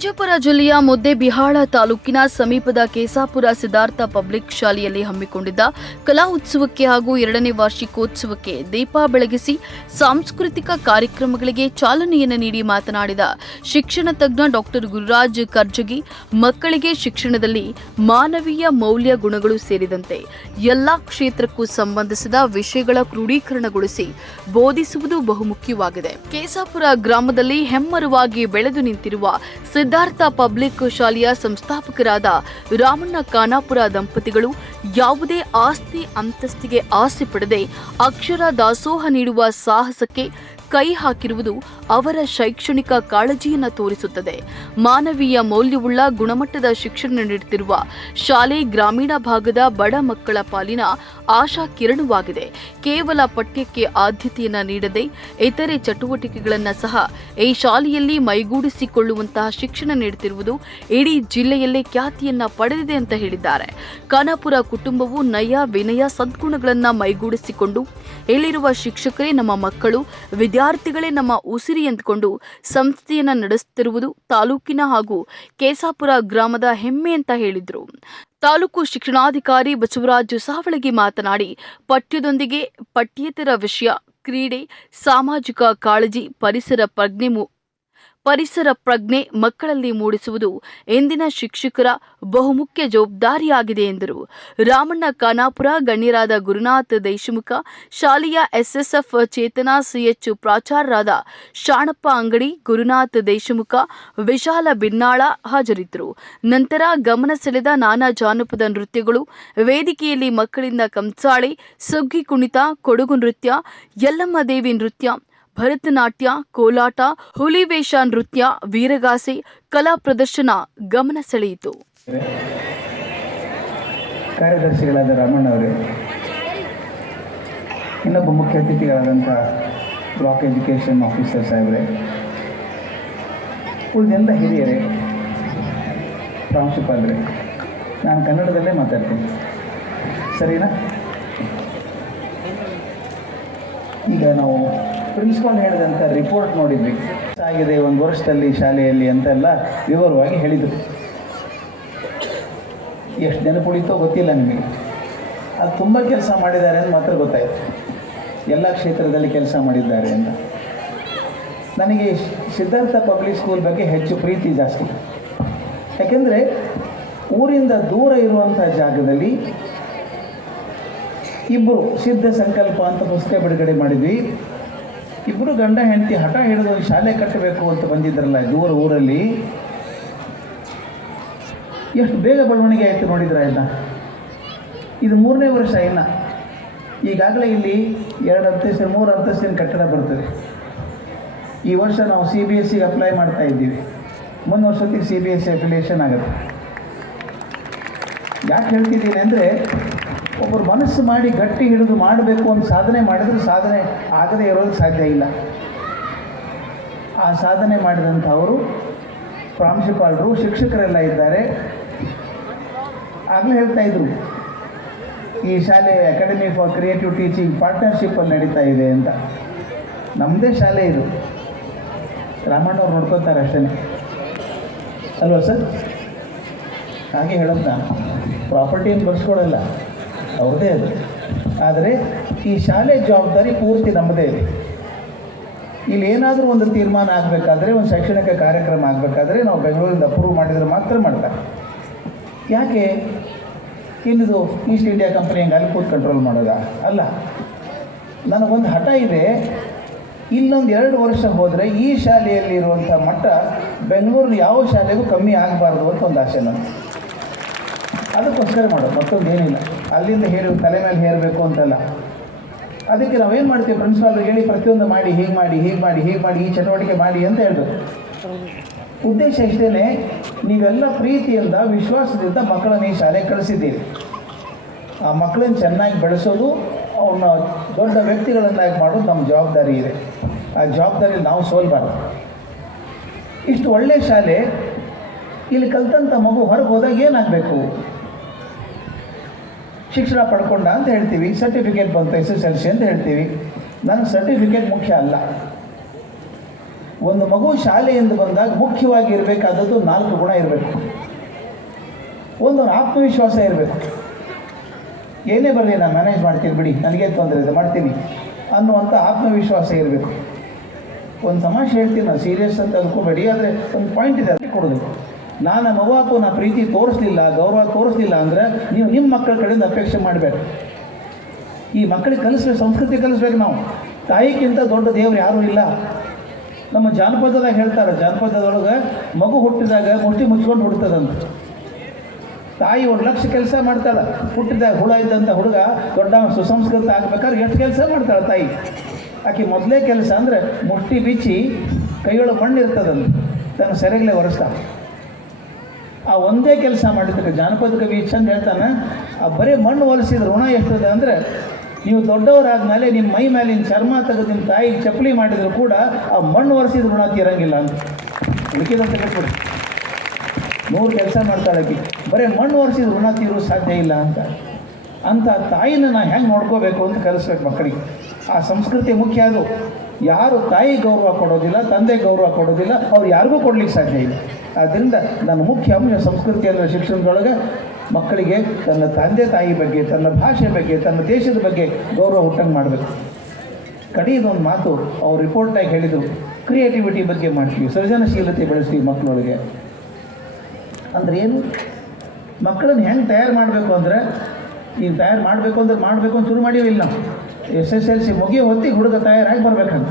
ವಿಜಯಪುರ ಜಿಲ್ಲೆಯ ಮುದ್ದೆಬಿಹಾಳ ತಾಲೂಕಿನ ಸಮೀಪದ ಕೇಸಾಪುರ ಸಿದ್ಧಾರ್ಥ ಪಬ್ಲಿಕ್ ಶಾಲೆಯಲ್ಲಿ ಹಮ್ಮಿಕೊಂಡಿದ್ದ ಕಲಾ ಉತ್ಸವಕ್ಕೆ ಹಾಗೂ ಎರಡನೇ ವಾರ್ಷಿಕೋತ್ಸವಕ್ಕೆ ದೀಪ ಬೆಳಗಿಸಿ ಸಾಂಸ್ಕೃತಿಕ ಕಾರ್ಯಕ್ರಮಗಳಿಗೆ ಚಾಲನೆಯನ್ನು ನೀಡಿ ಮಾತನಾಡಿದ ಶಿಕ್ಷಣ ತಜ್ಞ ಡಾಕ್ಟರ್ ಗುರುರಾಜ್ ಕರ್ಜಗಿ, ಮಕ್ಕಳಿಗೆ ಶಿಕ್ಷಣದಲ್ಲಿ ಮಾನವೀಯ ಮೌಲ್ಯ ಗುಣಗಳು ಸೇರಿದಂತೆ ಎಲ್ಲಾ ಕ್ಷೇತ್ರಕ್ಕೂ ಸಂಬಂಧಿಸಿದ ವಿಷಯಗಳ ಕ್ರೋಢೀಕರಣಗೊಳಿಸಿ ಬೋಧಿಸುವುದು ಬಹುಮುಖ್ಯವಾಗಿದೆ. ಕೇಸಾಪುರ ಗ್ರಾಮದಲ್ಲಿ ಹೆಮ್ಮರವಾಗಿ ಬೆಳೆದು ನಿಂತಿರುವ ಸಿದ್ಧಾರ್ಥ ಪಬ್ಲಿಕ್ ಶಾಲೆಯ ಸಂಸ್ಥಾಪಕರಾದ ರಾಮಣ್ಣ ಖಾನಾಪುರ ದಂಪತಿಗಳು ಯಾವುದೇ ಆಸ್ತಿ ಅಂತಸ್ತಿಗೆ ಆಸೆ ಪಡದೆ ಅಕ್ಷರ ದಾಸೋಹ ನೀಡುವ ಸಾಹಸಕ್ಕೆ ಕೈ ಹಾಕಿರುವುದು ಅವರ ಶೈಕ್ಷಣಿಕ ಕಾಳಜಿಯನ್ನು ತೋರಿಸುತ್ತದೆ. ಮಾನವೀಯ ಮೌಲ್ಯವುಳ್ಳ ಗುಣಮಟ್ಟದ ಶಿಕ್ಷಣ ನೀಡುತ್ತಿರುವ ಶಾಲೆ ಗ್ರಾಮೀಣ ಭಾಗದ ಬಡ ಮಕ್ಕಳ ಪಾಲಿನ ಆಶಾ ಕಿರಣವಾಗಿದೆ. ಕೇವಲ ಪಠ್ಯಕ್ಕೆ ಆದ್ಯತೆಯನ್ನು ನೀಡದೆ ಇತರೆ ಚಟುವಟಿಕೆಗಳನ್ನು ಸಹ ಈ ಶಾಲೆಯಲ್ಲಿ ಮೈಗೂಡಿಸಿಕೊಳ್ಳುವಂತಹ ಶಿಕ್ಷಣ ನೀಡುತ್ತಿರುವುದು ಇಡೀ ಜಿಲ್ಲೆಯಲ್ಲೇ ಖ್ಯಾತಿಯನ್ನ ಪಡೆದಿದೆ ಅಂತ ಹೇಳಿದ್ದಾರೆ. ಖಾನಾಪುರ ಕುಟುಂಬವು ನಯ ವಿನಯ ಸದ್ಗುಣಗಳನ್ನು ಮೈಗೂಡಿಸಿಕೊಂಡು ಇಲ್ಲಿರುವ ಶಿಕ್ಷಕರೇ ನಮ್ಮ ಮಕ್ಕಳು, ವಿದ್ಯಾರ್ಥಿಗಳೇ ನಮ್ಮ ಉಸಿರಿ ಎಂದುಕೊಂಡು ಸಂಸ್ಥೆಯನ್ನು ನಡೆಸುತ್ತಿರುವುದು ತಾಲೂಕಿನ ಹಾಗೂ ಕೇಸಾಪುರ ಗ್ರಾಮದ ಹೆಮ್ಮೆ ಅಂತ ಹೇಳಿದರು. ತಾಲೂಕು ಶಿಕ್ಷಣಾಧಿಕಾರಿ ಬಸವರಾಜು ಸಾವಳಗಿ ಮಾತನಾಡಿ, ಪಠ್ಯದೊಂದಿಗೆ ಪಠ್ಯೇತರ ವಿಷಯ, ಕ್ರೀಡೆ, ಸಾಮಾಜಿಕ ಕಾಳಜಿ, ಪರಿಸರ, ಪ್ರಜ್ಞೆ ಪರಿಸರ ಪ್ರಜ್ಞೆ ಮಕ್ಕಳಲ್ಲಿ ಮೂಡಿಸುವುದು ಎಂದಿನ ಶಿಕ್ಷಕರ ಬಹುಮುಖ್ಯ ಜವಾಬ್ದಾರಿಯಾಗಿದೆ ಎಂದರು. ರಾಮಣ್ಣ ಖಾನಾಪುರ ಗಣ್ಯರಾದ ಗುರುನಾಥ್ ದೇಶಮುಖ, ಶಾಲೆಯ ಎಸ್ಎಸ್ಎಫ್ ಚೇತನಾ ಸಿಎಚ್ ಪ್ರಾಚಾರ್ಯರಾದ ಶಾಣಪ್ಪ ಅಂಗಡಿ, ಗುರುನಾಥ್ ದೇಶಮುಖ, ವಿಶಾಲ ಬಿನ್ನಾಳ ಹಾಜರಿದ್ದರು. ನಂತರ ಗಮನ ಸೆಳೆದ ನಾನಾ ಜಾನಪದ ನೃತ್ಯಗಳು, ವೇದಿಕೆಯಲ್ಲಿ ಮಕ್ಕಳಿಂದ ಕಂಸಾಳೆ ಸುಗ್ಗಿ ಕುಣಿತ ಕೊಡಗು ನೃತ್ಯ, ಯಲ್ಲಮ್ಮ ದೇವಿ ನೃತ್ಯ ಭರತನಾಟ್ಯ, ಕೋಲಾಟ ಹುಲಿವೇಷ ನೃತ್ಯ, ವೀರಗಾಸೆ, ಕಲಾ ಪ್ರದರ್ಶನ ಗಮನ ಸೆಳೆಯಿತು. ಕಾರ್ಯದರ್ಶಿಗಳಾದ ರಾಮಣ್ಣವರೇ ಇನ್ನೊಬ್ಬ ಮುಖ್ಯ ಅತಿಥಿಗಳಾದಂಥ ಬ್ಲಾಕ್ ಎಜುಕೇಷನ್ ಆಫೀಸರ್ ಸಾಹೇಬ್ರೆ ಉಳಿದೆಲ್ಲ ಹಿರಿಯರೇ, ಪ್ರಾಂಶುಪಾಲರೇ, ನಾನು ಕನ್ನಡದಲ್ಲೇ ಮಾತಾಡ್ತೀನಿ. ಸರಿನಾ? ಈಗ ನಾವು ಪ್ರಿನ್ಸಿಪಾಲ್ ಹೇಳಿದಂಥ ರಿಪೋರ್ಟ್ ನೋಡಿದ್ವಿ ಆಗಿದೆ, ಒಂದು ವರ್ಷದಲ್ಲಿ ಶಾಲೆಯಲ್ಲಿ ಅಂತೆಲ್ಲ ವಿವರವಾಗಿ ಹೇಳಿದರು. ಎಷ್ಟು ನೆನಪುಳಿತೋ ಗೊತ್ತಿಲ್ಲ ನಿಮಗೆ. ಅದು ತುಂಬ ಕೆಲಸ ಮಾಡಿದ್ದಾರೆ ಅಂತ ಮಾತ್ರ ಗೊತ್ತಾಯಿತು. ಎಲ್ಲ ಕ್ಷೇತ್ರದಲ್ಲಿ ಕೆಲಸ ಮಾಡಿದ್ದಾರೆ ಅಂತ. ನನಗೆ ಸಿದ್ಧಾರ್ಥ ಪಬ್ಲಿಕ್ ಸ್ಕೂಲ್ ಬಗ್ಗೆ ಹೆಚ್ಚು ಪ್ರೀತಿ ಜಾಸ್ತಿ. ಯಾಕೆಂದರೆ ಊರಿಂದ ದೂರ ಇರುವಂಥ ಜಾಗದಲ್ಲಿ ಇಬ್ಬರು ಸಿದ್ಧ ಸಂಕಲ್ಪ ಅಂತ ಪುಸ್ತಕ ಬಿಡುಗಡೆ ಮಾಡಿದ್ವಿ. ಇಬ್ಬರು ಗಂಡ ಹೆಂಡತಿ ಹಠ ಹಿಡಿದು ಶಾಲೆ ಕಟ್ಟಬೇಕು ಅಂತ ಬಂದಿದ್ರಲ್ಲ ದೂರ ಊರಲ್ಲಿ. ಎಷ್ಟು ಬೇಗ ಬೆಳವಣಿಗೆ ಆಯಿತು ನೋಡಿದ್ರ ಎಲ್ಲ ಇದು ಮೂರನೇ ವರ್ಷ ಇನ್ನ ಈಗಾಗಲೇ ಇಲ್ಲಿ ಎರಡು ಅಂತಸ್ತಿನ, ಮೂರು ಅಂತಸ್ತಿನ ಕಟ್ಟಡ ಬರ್ತದೆ. ಈ ವರ್ಷ ನಾವು ಸಿ ಬಿ ಎಸ್ ಸಿಗೆ ಅಪ್ಲೈ ಮಾಡ್ತಾ ಇದ್ದೀವಿ. ಮುಂದೆ ವರ್ಷಕ್ಕೆ C B S C affiliation ಆಗುತ್ತೆ. ಯಾಕೆ ಹೇಳ್ತಿದ್ದೀನಿ ಅಂದರೆ ಒಬ್ಬರು ಮನಸ್ಸು ಮಾಡಿ ಗಟ್ಟಿ ಹಿಡಿದು ಮಾಡಬೇಕು ಅಂತ ಸಾಧನೆ ಮಾಡಿದ್ರೆ ಸಾಧನೆ ಆಗದೇ ಇರೋದು ಸಾಧ್ಯ ಇಲ್ಲ. ಆ ಸಾಧನೆ ಮಾಡಿದಂಥವರು ಪ್ರಾಂಶುಪಾಲರು, ಶಿಕ್ಷಕರೆಲ್ಲ ಇದ್ದಾರೆ. ಆಗಲೇ ಹೇಳ್ತಾ ಇದ್ರು, ಈ ಶಾಲೆ ಅಕಾಡೆಮಿ ಫಾರ್ ಕ್ರಿಯೇಟಿವ್ ಟೀಚಿಂಗ್ ಪಾರ್ಟ್ನರ್ಶಿಪ್ಪಲ್ಲಿ ನಡೀತಾ ಇದೆ ಅಂತ. ನಮ್ಮದೇ ಶಾಲೆ ಇದು. ರಾಮಣ್ಣವ್ರು ನೋಡ್ಕೋತಾರೆ ಅಷ್ಟೇ ಅಲ್ವಾ ಸರ್? ಹಾಗೆ ಹೇಳೋದು ನಾನು. ಪ್ರಾಪರ್ಟಿಯನ್ನು ಬರ್ಸ್ಕೊಡಲ್ಲ. ಅವ್ರದ್ದೇ ಅದು. ಆದರೆ ಈ ಶಾಲೆ ಜವಾಬ್ದಾರಿ ಪೂರ್ತಿ ನಮ್ಮದೇ ಇದೆ. ಇಲ್ಲಿ ಏನಾದರೂ ಒಂದು ತೀರ್ಮಾನ ಆಗಬೇಕಾದ್ರೆ, ಒಂದು ಶೈಕ್ಷಣಿಕ ಕಾರ್ಯಕ್ರಮ ಆಗಬೇಕಾದ್ರೆ ನಾವು ಬೆಂಗಳೂರಿಂದ ಅಪ್ರೂವ್ ಮಾಡಿದರೆ ಮಾತ್ರ ಮಾಡ್ತಾರೆ. ಯಾಕೆ? ಇನ್ನಿದು ಈಸ್ಟ್ ಇಂಡಿಯಾ ಕಂಪ್ನಿ ಹಿಂಗೆ ಅಲ್ಲಿ ಕೂತ್ ಕಂಟ್ರೋಲ್ ಮಾಡೋದಾ? ಅಲ್ಲ. ನನಗೊಂದು ಹಠ ಇದೆ. ಇಲ್ಲೊಂದು ಎರಡು ವರ್ಷ ಹೋದರೆ ಈ ಶಾಲೆಯಲ್ಲಿ ಇರುವಂಥ ಮಟ್ಟ ಬೆಂಗಳೂರಿನ ಯಾವ ಶಾಲೆಗೂ ಕಮ್ಮಿ ಆಗಬಾರ್ದು ಅಂತ ಒಂದು ಆಸೆ ನಾನು ಅದಕ್ಕೋಸ್ಕರ ಮಾಡೋದು ಮತ್ತೊಂದು ಏನಿಲ್ಲ ಅಲ್ಲಿಂದ ಹೇರ, ತಲೆ ಮೇಲೆ ಹೇರಬೇಕು ಅಂತಲ್ಲ. ಅದಕ್ಕೆ ನಾವೇನು ಮಾಡ್ತೀವಿ ಪ್ರಿನ್ಸಿಪಾಲ್ರಿಗೆ ಹೇಳಿ ಪ್ರತಿಯೊಂದು ಮಾಡಿ, ಹೀಗೆ ಮಾಡಿ ಹೀಗೆ ಮಾಡಿ ಹೀಗೆ ಮಾಡಿ, ಈ ಚಟುವಟಿಕೆ ಮಾಡಿ ಅಂತ ಹೇಳ್ಬೇಕು. ಉದ್ದೇಶ ಇಷ್ಟೇ ನೀವೆಲ್ಲ ಪ್ರೀತಿಯಿಂದ, ವಿಶ್ವಾಸದಿಂದ ಮಕ್ಕಳನ್ನ ಈ ಶಾಲೆಗೆ ಕಳಿಸಿದ್ದೀರಿ. ಆ ಮಕ್ಕಳನ್ನ ಚೆನ್ನಾಗಿ ಬೆಳೆಸೋದು ಅವ್ರನ್ನ ದೊಡ್ಡ ವ್ಯಕ್ತಿಗಳನ್ನಾಗಿ ಮಾಡೋದು ನಮ್ಮ ಜವಾಬ್ದಾರಿ ಇದೆ. ಆ ಜವಾಬ್ದಾರಿ ನಾವು ಸೋಲ್ಬಾರ್ದು. ಇಷ್ಟು ಒಳ್ಳೆಯ ಶಾಲೆ ಇಲ್ಲಿ ಕಲ್ತಂಥ ಮಗು ಹೊರಗೆ ಹೋದಾಗ ಏನಾಗಬೇಕು? ಶಿಕ್ಷಣ ಪಡ್ಕೊಂಡ ಅಂತ ಹೇಳ್ತೀವಿ ಸರ್ಟಿಫಿಕೇಟ್ ಬಂತು ಎಸ್ ಎಸ್ ಎಲ್ ಸಿ ಅಂತ ಹೇಳ್ತೀವಿ. ನನಗೆ ಸರ್ಟಿಫಿಕೇಟ್ ಮುಖ್ಯ ಅಲ್ಲ. ಒಂದು ಮಗು ಶಾಲೆಯಿಂದ ಬಂದಾಗ ಮುಖ್ಯವಾಗಿ ಇರಬೇಕಾದದ್ದು ನಾಲ್ಕು ಗುಣ ಇರಬೇಕು. ಒಂದು ಆತ್ಮವಿಶ್ವಾಸ ಇರಬೇಕು. ಏನೇ ಬರಲಿ ನಾನು ಮ್ಯಾನೇಜ್ ಮಾಡ್ತೀನಿ ಬಿಡಿ ನನಗೆ ತೊಂದರೆ ಇದೆ ಮಾಡ್ತೀನಿ ಅನ್ನುವಂಥ ಆತ್ಮವಿಶ್ವಾಸ ಇರಬೇಕು. ಒಂದು ಸಮಾಜ ಹೇಳ್ತೀನಿ, ನಾನು ಸೀರಿಯಸ್ ಅಂತ ಅಂದ್ಕೋಬೇಡಿ ಆದರೆ ಒಂದು ಪಾಯಿಂಟ್ ಇದೆ, ಅದಕ್ಕೆ ಕೊಡೋದು. ನಾನು ಮಗುವಾಕು ನಾ ಪ್ರೀತಿ ತೋರಿಸ್ಲಿಲ್ಲ, ಗೌರವ ತೋರಿಸ್ಲಿಲ್ಲ ಅಂದರೆ ನೀವು ನಿಮ್ಮ ಮಕ್ಕಳ ಕಡೆಯಿಂದ ಅಪೇಕ್ಷೆ ಮಾಡಬೇಕು. ಈ ಮಕ್ಕಳಿಗೆ ಕಲಿಸ್ಬೇಕು, ಸಂಸ್ಕೃತಿ ಕಲಿಸ್ಬೇಕು ನಾವು. ತಾಯಿಗಿಂತ ದೊಡ್ಡ ದೇವ್ರು ಯಾರೂ ಇಲ್ಲ. ನಮ್ಮ ಜಾನಪದದಾಗ ಹೇಳ್ತಾರೆ, ಜಾನಪದದೊಳಗೆ ಮಗು ಹುಟ್ಟಿದಾಗ ಮುಷ್ಟಿ ಮುಚ್ಕೊಂಡು ಹುಡ್ತದಂತ. ತಾಯಿ ಒಂದು ಲಕ್ಷ ಕೆಲಸ ಮಾಡ್ತಾಳೆ, ಹುಟ್ಟಿದಾಗ ಹುಳ ಇದ್ದಂಥ ಹುಡುಗ ದೊಡ್ಡ ಸುಸಂಸ್ಕೃತ ಆಗ್ಬೇಕಾದ್ರೆ ಎಷ್ಟು ಕೆಲಸ ಮಾಡ್ತಾಳೆ ತಾಯಿ? ಆಕೆ ಮೊದಲೇ ಕೆಲಸ ಅಂದರೆ ಮುಷ್ಟಿ ಬಿಚ್ಚಿ ಕೈಯೊಳಗೆ ಮಣ್ಣು ಇರ್ತದಂತ ತನ್ನ ಸೆರೆಗಲೇ ಒರೆಸ್ತಾಳೆ. ಆ ಒಂದೇ ಕೆಲಸ ಮಾಡಿದ್ರೆ ಜಾನಪದ ಕವಿ ಚಂದ ಹೇಳ್ತಾನೆ, ಆ ಬರೀ ಮಣ್ಣು ಹೊಲಿಸಿದ ಋಣ ಎಷ್ಟಿದೆ ಅಂದರೆ, ನೀವು ದೊಡ್ಡವರಾದ್ಮೇಲೆ ನಿಮ್ಮ ಮೈ ಮೇಲಿನ ಚರ್ಮ ತೆಗೆದು ನಿಮ್ಮ ತಾಯಿಗೆ ಚಪ್ಪಲಿ ಮಾಡಿದರೂ ಕೂಡ ಆ ಮಣ್ಣು ಒರೆಸಿದ ಋಣ ತೀರಂಗಿಲ್ಲ ಅಂತ. ಉಳಿಕಿದಂತ ಬಿಟ್ಬಿಡಿ ನೂರು ಕೆಲಸ ಮಾಡ್ತಾಳೆ ಆಕಿ. ಬರೀ ಮಣ್ಣು ಒರೆಸಿದ ಋಣ ತೀರೋ ಸಾಧ್ಯ ಇಲ್ಲ ಅಂತ. ಅಂಥ ತಾಯಿನ ನಾ ಹೆಂಗೆ ನೋಡ್ಕೋಬೇಕು ಅಂತ ಕಲಿಸ್ಬೇಕು ಮಕ್ಕಳಿಗೆ. ಆ ಸಂಸ್ಕೃತಿ ಮುಖ್ಯ ಅದು. ಯಾರು ತಾಯಿ ಗೌರವ ಕೊಡೋದಿಲ್ಲ, ತಂದೆ ಗೌರವ ಕೊಡೋದಿಲ್ಲ, ಅವ್ರು ಯಾರಿಗೂ ಕೊಡ್ಲಿಕ್ಕೆ ಸಾಧ್ಯ ಇಲ್ಲ. ಆದ್ದರಿಂದ ನನ್ನ ಮುಖ್ಯ ಅಂಶ ಸಂಸ್ಕೃತಿ ಅನ್ನೋ ಶಿಕ್ಷಣದೊಳಗೆ ಮಕ್ಕಳಿಗೆ ತನ್ನ ತಂದೆ ತಾಯಿ ಬಗ್ಗೆ, ತನ್ನ ಭಾಷೆ ಬಗ್ಗೆ, ತನ್ನ ದೇಶದ ಬಗ್ಗೆ ಗೌರವ ಹುಟ್ಟಂಗೆ ಮಾಡಬೇಕು. ಕಡೆಯದೊಂದು ಮಾತು ಅವ್ರು ರಿಪೋರ್ಟಾಗಿ ಹೇಳಿದರು ಕ್ರಿಯೇಟಿವಿಟಿ ಬಗ್ಗೆ ಮಾಡ್ತೀವಿ, ಸೃಜನಶೀಲತೆ ಬೆಳೆಸ್ತೀವಿ ಮಕ್ಕಳೊಳಗೆ. ಅಂದ್ರೆ ಏನು? ಮಕ್ಕಳನ್ನ ಹೆಂಗೆ ತಯಾರು ಮಾಡಬೇಕು ಅಂದರೆ ನೀವು ತಯಾರು ಮಾಡಬೇಕು ಅಂದ್ರೆ ಮಾಡಬೇಕು ಅಂತ ಶುರು ಮಾಡಿಯೋ ಇಲ್ಲ ಎಸ್ ಎಸ್ ಎಲ್ ಸಿ ಮುಗಿಯೋ ಹೊತ್ತಿಗೆ ಹುಡುಗ ತಯಾರಾಗಿ ಬರಬೇಕಂತ.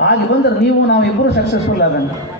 ಆಗಿ ಬಂದ್ರೆ ನೀವು ನಾವು ಇಬ್ಬರು ಸಕ್ಸಸ್ಫುಲ್ ಆದಂಗೆ